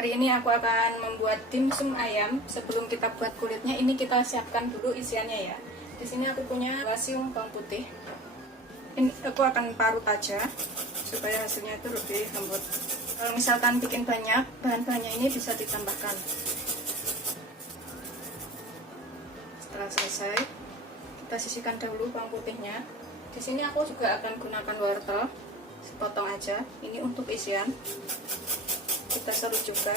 Hari ini aku akan membuat dimsum ayam. Sebelum kita buat kulitnya, ini kita siapkan dulu isiannya ya. Di sini aku punya siung bawang putih. Ini aku akan parut aja supaya hasilnya itu lebih lembut. Kalau misalkan bikin banyak, bahan-bahannya ini bisa ditambahkan. Setelah selesai, kita sisihkan dahulu bawang putihnya. Di sini aku juga akan gunakan wortel, sepotong aja. Ini untuk isian. Kita serut juga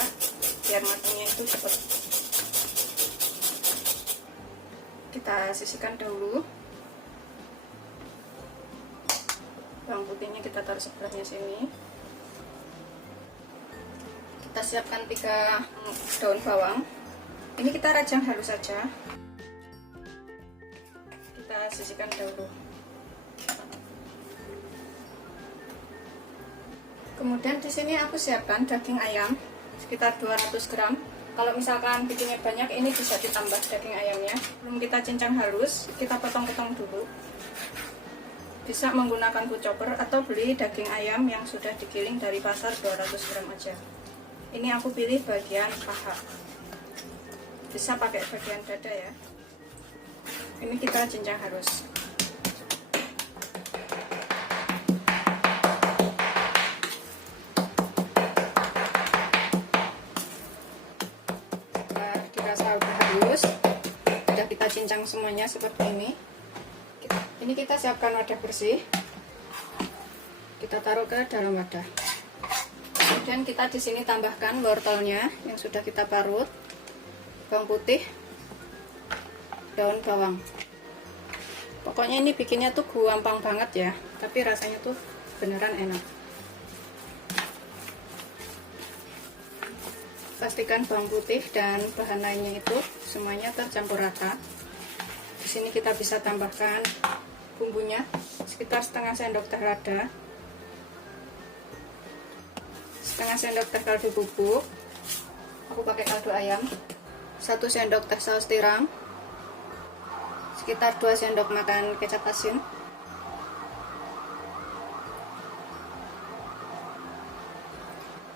biar matangnya itu cepat. Kita sisihkan dahulu. Bawang putihnya kita taruh sebelahnya sini. Kita siapkan 3 daun bawang. Ini kita rajang halus saja. Kita sisihkan dahulu. Kemudian di sini aku siapkan daging ayam sekitar 200 gram. Kalau misalkan bikinnya banyak, ini bisa ditambah daging ayamnya. Belum kita cincang halus, kita potong-potong dulu. Bisa menggunakan food chopper atau beli daging ayam yang sudah digiling dari pasar 200 gram aja. Ini aku pilih bagian paha. Bisa pakai bagian dada ya. Ini kita cincang halus. Sudah kita cincang semuanya seperti ini. Ini kita siapkan wadah bersih. Kita taruh ke dalam wadah. Kemudian kita di sini tambahkan wortelnya yang sudah kita parut, bawang putih, daun bawang. Pokoknya ini bikinnya tuh gampang banget ya, tapi rasanya tuh beneran enak. Pastikan bawang putih dan bahan lainnya itu semuanya tercampur rata. Di sini kita bisa tambahkan bumbunya sekitar setengah sendok teh lada, setengah sendok teh kaldu bubuk. Aku pakai kaldu ayam. 1 sendok teh saus tiram, sekitar 2 sendok makan kecap asin.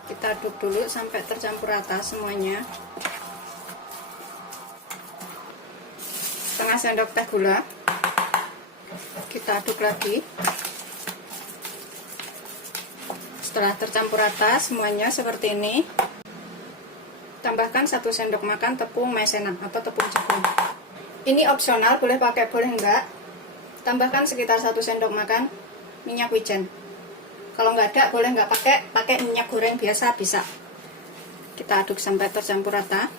Kita aduk dulu sampai tercampur rata semuanya. Setengah sendok teh gula. Kita aduk lagi. Setelah tercampur rata semuanya seperti ini, tambahkan 1 sendok makan tepung maizena atau tepung jagung. Ini opsional, boleh pakai boleh enggak. Tambahkan sekitar 1 sendok makan minyak wijen. Kalau nggak ada, boleh nggak pakai minyak goreng biasa bisa. Kita aduk sampai tercampur rata.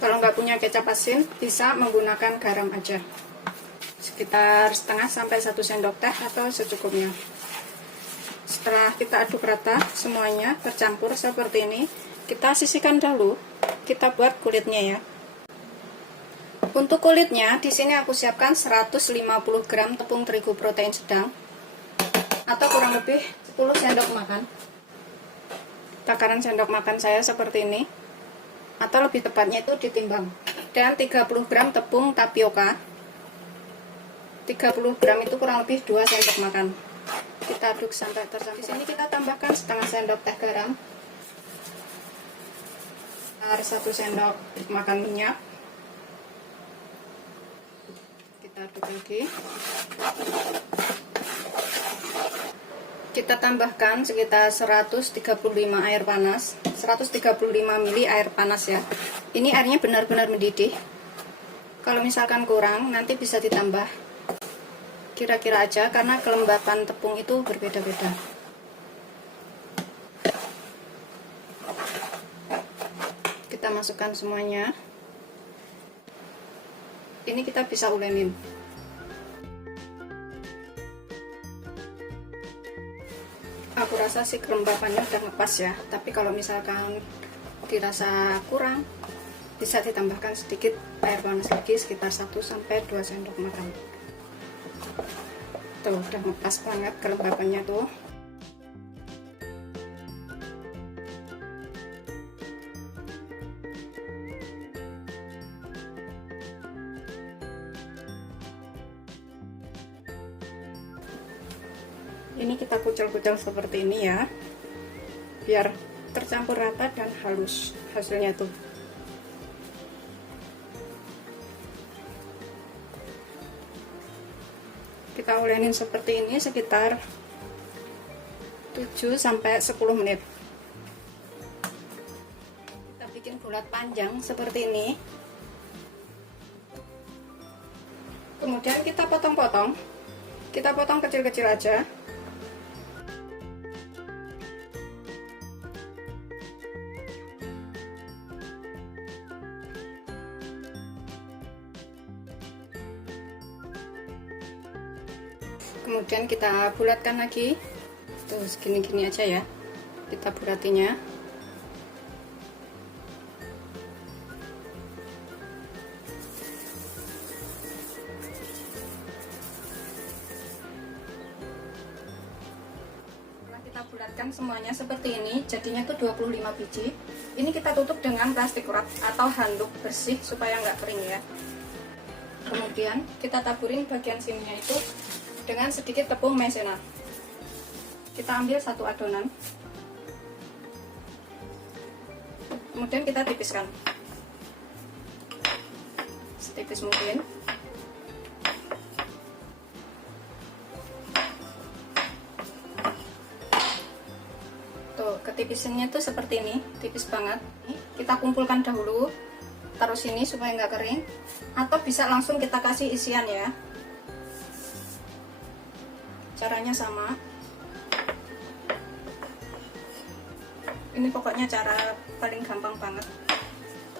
Kalau nggak punya kecap asin, bisa menggunakan garam aja. Sekitar setengah sampai 1 sendok teh atau secukupnya. Setelah kita aduk rata, semuanya tercampur seperti ini. Kita sisihkan dahulu. Kita buat kulitnya ya. Untuk kulitnya, di sini aku siapkan 150 gram tepung terigu protein sedang atau kurang lebih 10 sendok makan. Takaran sendok makan saya seperti ini, atau lebih tepatnya itu ditimbang. Dan 30 gram tepung tapioka. 30 gram itu kurang lebih 2 sendok makan. Kita aduk sampai tercampur. Di sini kita tambahkan setengah sendok teh garam, 1 sendok makan minyak. Kita aduk lagi. Kita tambahkan sekitar 135 air panas, 135 ml air panas ya. Ini airnya benar-benar mendidih. Kalau misalkan kurang, nanti bisa ditambah. Kira-kira aja karena kelembapan tepung itu berbeda-beda. Kita masukkan semuanya. Ini kita bisa ulenin. Aku rasa sih kelembapannya udah ngepas ya, tapi kalau misalkan dirasa kurang, bisa ditambahkan sedikit air panas lagi sekitar 1-2 sendok makan. Tuh udah ngepas banget kelembapannya tuh. Ini kita kucel-kucel seperti ini ya. biar tercampur rata dan halus hasilnya tuh. Kita ulenin seperti ini sekitar 7 sampai 10 menit. Kita bikin bulat panjang seperti ini. Kemudian kita potong-potong. Kita potong kecil-kecil aja. Kemudian kita bulatkan lagi. Tuh segini-gini aja ya. Kita bulatinya. Kita bulatkan semuanya seperti ini, jadinya tuh 25 biji. Ini kita tutup dengan plastik wrap atau handuk bersih supaya nggak kering ya. Kemudian kita taburin bagian sininya itu dengan sedikit tepung maizena. Kita ambil satu adonan, kemudian kita tipiskan setipis mungkin. Tuh, ketipisannya tuh seperti ini, tipis banget. Kita kumpulkan dahulu, taruh sini supaya nggak kering, atau bisa langsung kita kasih isian ya. Caranya sama. Ini pokoknya cara paling gampang banget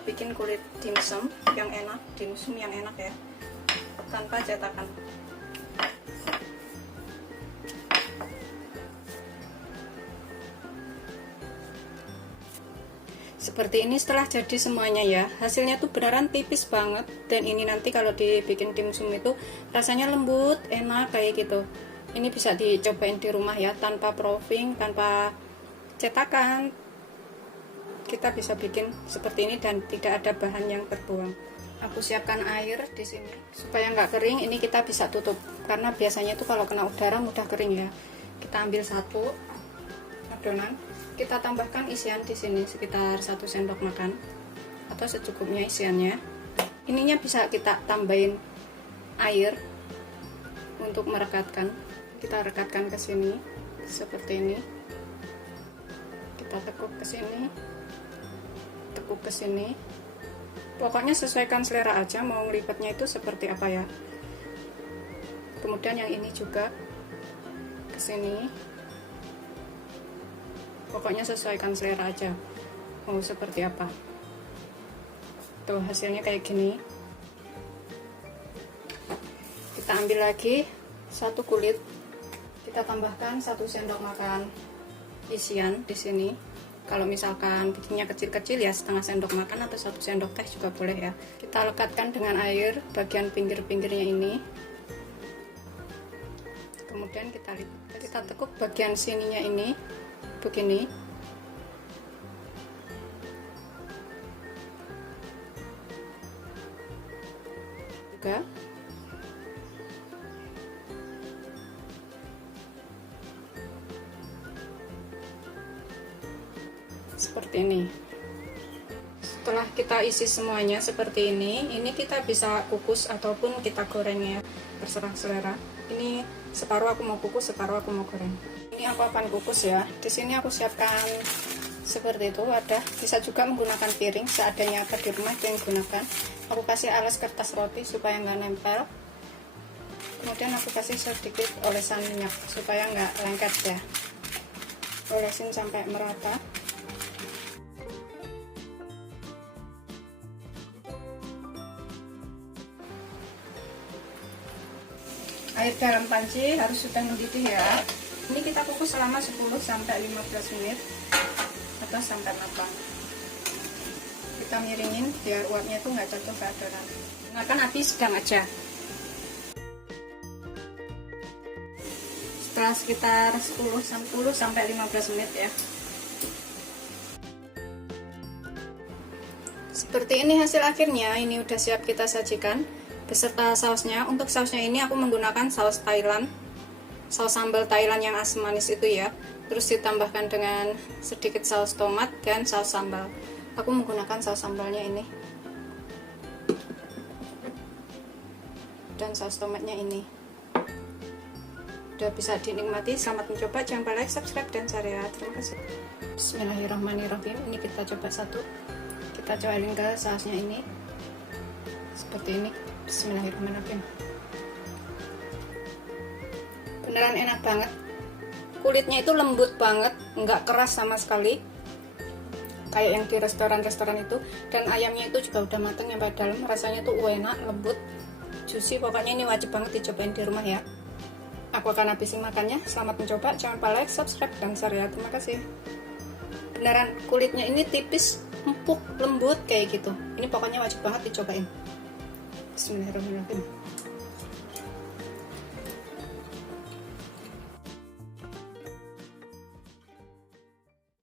bikin kulit dimsum yang enak, ya, tanpa cetakan. Seperti ini setelah jadi semuanya ya, hasilnya tuh beneran tipis banget. Dan ini nanti kalau dibikin dimsum itu rasanya lembut, enak kayak gitu. Ini bisa dicobain di rumah ya, tanpa proofing, tanpa cetakan. Kita bisa bikin seperti ini dan tidak ada bahan yang terbuang. Aku siapkan air di sini supaya nggak kering. Ini kita bisa tutup karena biasanya itu kalau kena udara mudah kering ya. Kita ambil satu adonan, kita tambahkan isian di sini sekitar 1 sendok makan atau secukupnya isiannya. Ininya bisa kita tambahin air untuk merekatkan. Kita rekatkan ke sini seperti ini. Kita tekuk ke sini, tekuk ke sini. Pokoknya sesuaikan selera aja mau ngelipetnya itu seperti apa ya. Kemudian yang ini juga ke sini. Pokoknya sesuaikan selera aja mau seperti apa. Tuh hasilnya kayak gini. Kita ambil lagi satu kulit. Kita tambahkan 1 sendok makan isian di sini. Kalau misalkan bikinnya kecil-kecil ya setengah sendok makan atau 1 sendok teh juga boleh ya. Kita lekatkan dengan air bagian pinggir-pinggirnya ini. Kemudian kita tekuk bagian sininya ini begini. Juga seperti ini. Setelah kita isi semuanya seperti ini kita bisa kukus ataupun kita goreng ya, terserah selera. Ini separuh aku mau kukus, separuh aku mau goreng. Ini aku akan kukus ya. Di sini aku siapkan seperti itu wadah. Bisa juga menggunakan piring seadanya apa di rumah itu yang gunakan. Aku kasih alas kertas roti supaya nggak nempel. Kemudian aku kasih sedikit olesan minyak supaya nggak lengket ya. Olesin sampai merata. Air garam panci harus sudah mendidih ya. Ini kita kukus selama 10 sampai 15 menit atau sampai matang. Kita miringin biar uapnya itu nggak jatuh ke adonan. Gunakan api sedang aja. Setelah sekitar 10 sampai 15 menit ya. Seperti ini hasil akhirnya. Ini udah siap kita sajikan beserta sausnya. Untuk sausnya ini aku menggunakan saus Thailand, saus sambal Thailand yang asam manis itu ya. terus ditambahkan dengan sedikit saus tomat dan saus sambal. Aku menggunakan saus sambalnya ini dan saus tomatnya ini. Udah bisa dinikmati. Selamat mencoba, jangan lupa like, subscribe, dan share ya. Terima kasih. Bismillahirrahmanirrahim. Ini kita coba satu, kita cobain ke sausnya ini seperti ini. Bismillahirrahmanirrahim. Beneran enak banget, kulitnya itu lembut banget, nggak keras sama sekali kayak yang di restoran-restoran itu. Dan ayamnya itu juga udah matang sampai dalam, rasanya tuh enak, lembut, juicy. Pokoknya ini wajib banget dicobain di rumah ya. Aku akan habisin makannya. Selamat mencoba, jangan lupa like, subscribe, dan share ya. Terima kasih. Beneran kulitnya ini tipis, empuk, lembut kayak gitu. Ini pokoknya wajib banget dicobain. Bismillahirrahmanirrahim.